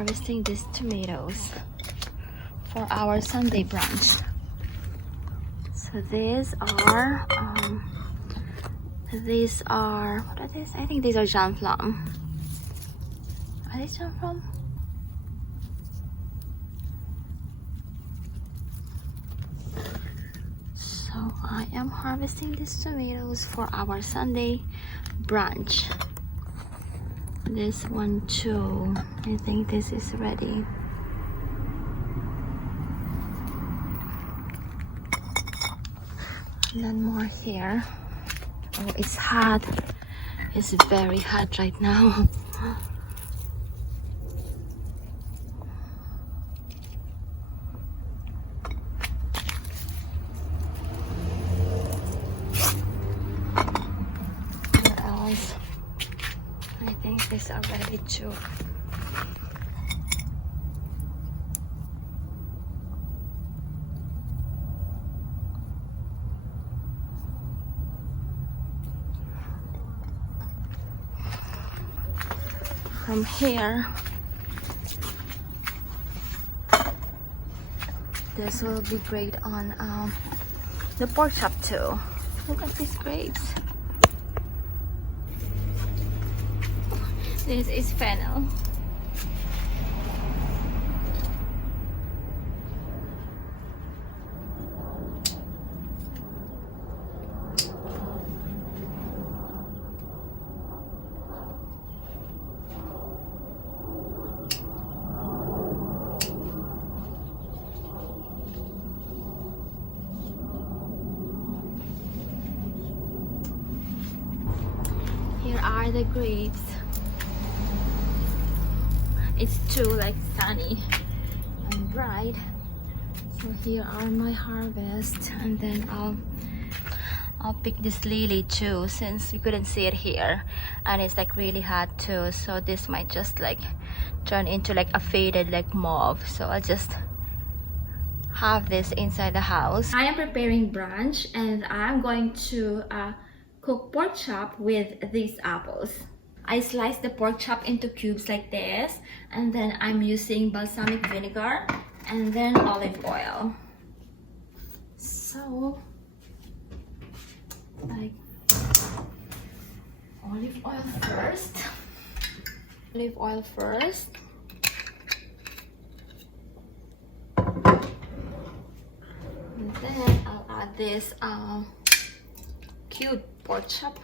harvesting these tomatoes for our Sunday brunch. So these are what are these? I think these are John Plum. Are these John Plum? So I am harvesting these tomatoes for our Sunday brunch. This one too. I think this is ready. And then more here. Oh, it's hot. It's very hot right now. What else? I think these are ready too. From here, this will be great on the pork chop too. Look at these grapes. This is fennel. Here are the grapes. It's too like sunny and bright. So here are my harvest, and then I'll pick this lily too, since we couldn't see it here, and it's like really hot too. So this might just like turn into like a faded like mauve. So I'll just have this inside the house. I am preparing brunch, and I'm going to cook pork chop with these apples. I slice the pork chop into cubes like this, and then I'm using balsamic vinegar and then olive oil. So like olive oil first. Olive oil first. And then I'll add this cube pork chop.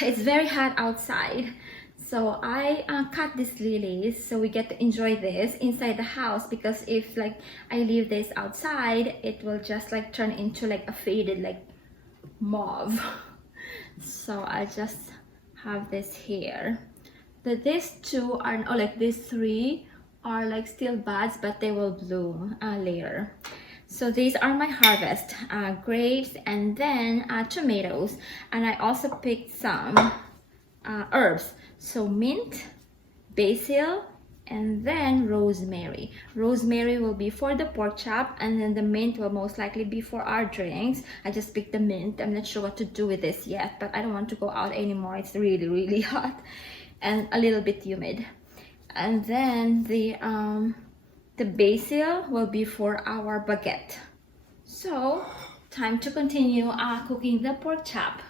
It's very hot outside, so I cut these lilies so we get to enjoy this inside the house, because if like I leave this outside, it will just like turn into like a faded like mauve. So I just have this here. These two are, oh, like these three are like still buds, but they will bloom later. So these are my harvest, grapes and then tomatoes, and I also picked some herbs. So mint, basil, and then rosemary. Rosemary will be for the pork chop, and then the mint will most likely be for our drinks. I just picked the mint. I'm not sure what to do with this yet, but I don't want to go out anymore. It's really hot and a little bit humid. And then the basil will be for our baguette. So time to continue cooking the pork chop.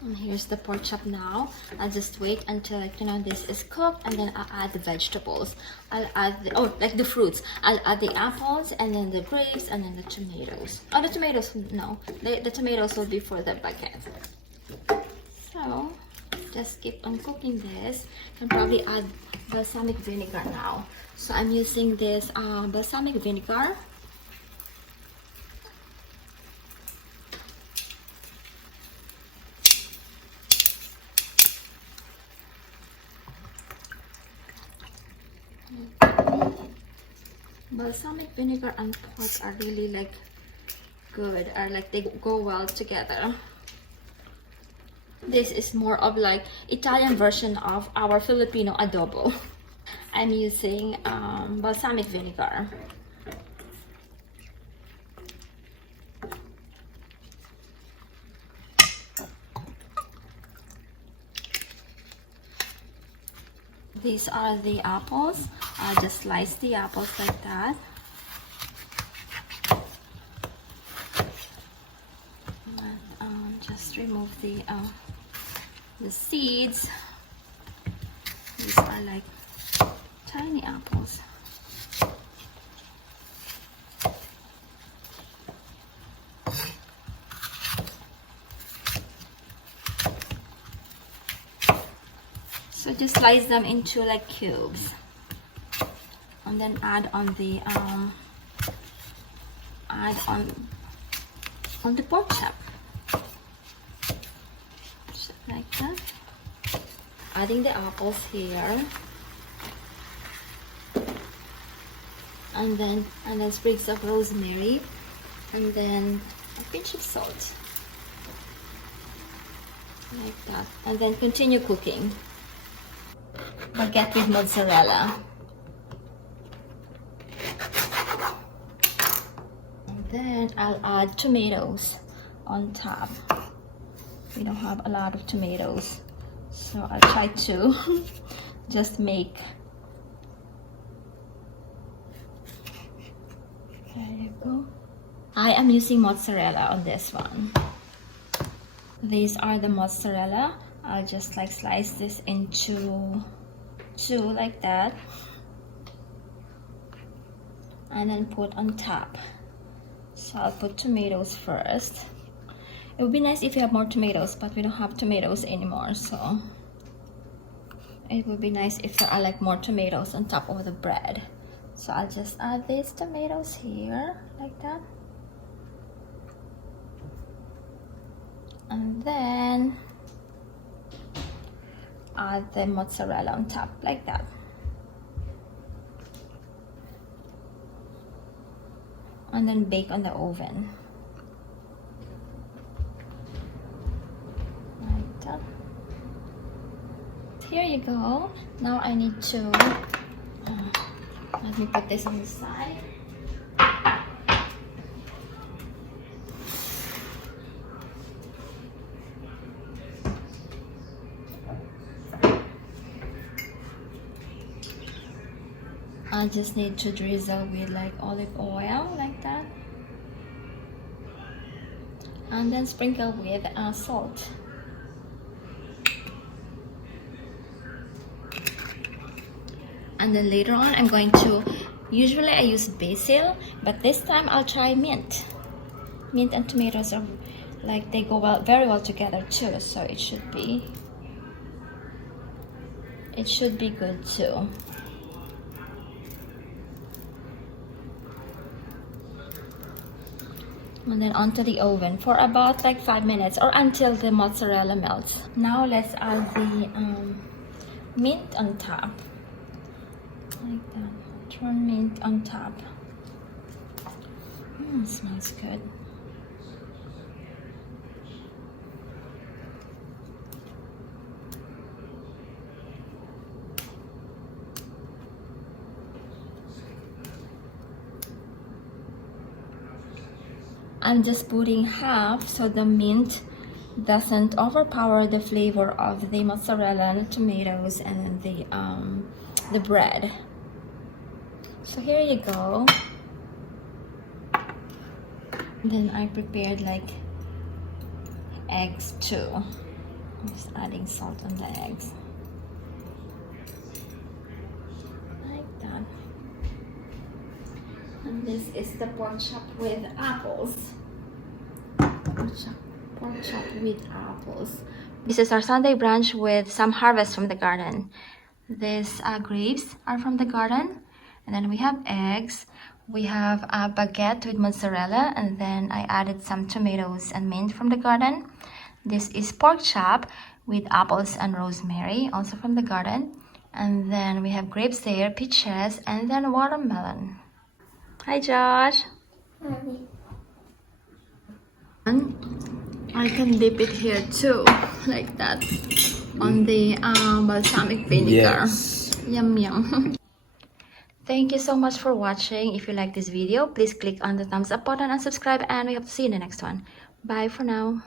And here's the pork chop now. I'll just wait until like, you know, this is cooked, and then I'll add the vegetables. I'll add the fruits. I'll add the apples, and then the grapes, and then the tomatoes. Oh, the tomatoes, no, the tomatoes will be for the baguette. So just keep on cooking this. Can probably add balsamic vinegar now. So I'm using this balsamic vinegar. Balsamic vinegar and pork are really like good, or like they go well together. This is more of like Italian version of our Filipino adobo. I'm using balsamic vinegar. These are the apples. I'll just slice the apples like that. And just remove the seeds. These are like tiny apples. So just slice them into like cubes, and then add on the pork chop, just like that. Adding the apples here, and then sprigs of rosemary, and then a pinch of salt, like that, and then continue cooking. Baguette with mozzarella. And then I'll add tomatoes on top. We don't have a lot of tomatoes, so I'll try to just make. There you go. I am using mozzarella on this one. These are the mozzarella. I'll just like slice this into two like that, and then put on top. So I'll put tomatoes first. It would be nice if you have more tomatoes, but we don't have tomatoes anymore, so it would be nice if there are like more tomatoes on top of the bread. So I'll just add these tomatoes here like that, and then add the mozzarella on top like that. And then bake on the oven. Like that. Here you go. Now I need to, let me put this on the side. I just need to drizzle with like olive oil like that, and then sprinkle with salt. And then later on I'm going to, usually I use basil, but this time I'll try mint. Mint and tomatoes are like, they go very well together too, so it should be good too. And then onto the oven for about like 5 minutes, or until the mozzarella melts. Now let's add the mint on top, like that. Turn mint on top. Smells good. I'm just putting half so the mint doesn't overpower the flavor of the mozzarella and the tomatoes and the bread. So here you go. Then I prepared like eggs too. I'm just adding salt on the eggs. Like that. And this is the pork chop with apples. Pork chop with apples. This is our Sunday brunch with some harvest from the garden. These grapes are from the garden. And then we have eggs. We have a baguette with mozzarella. And then I added some tomatoes and mint from the garden. This is pork chop with apples and rosemary, also from the garden. And then we have grapes there, peaches, and then watermelon. Hi, Josh. Mommy. And I can dip it here too, like that, on the balsamic vinegar. Yes. Yum, yum. Thank you so much for watching. If you like this video, please click on the thumbs up button and subscribe, and we hope to see you in the next one. Bye for now.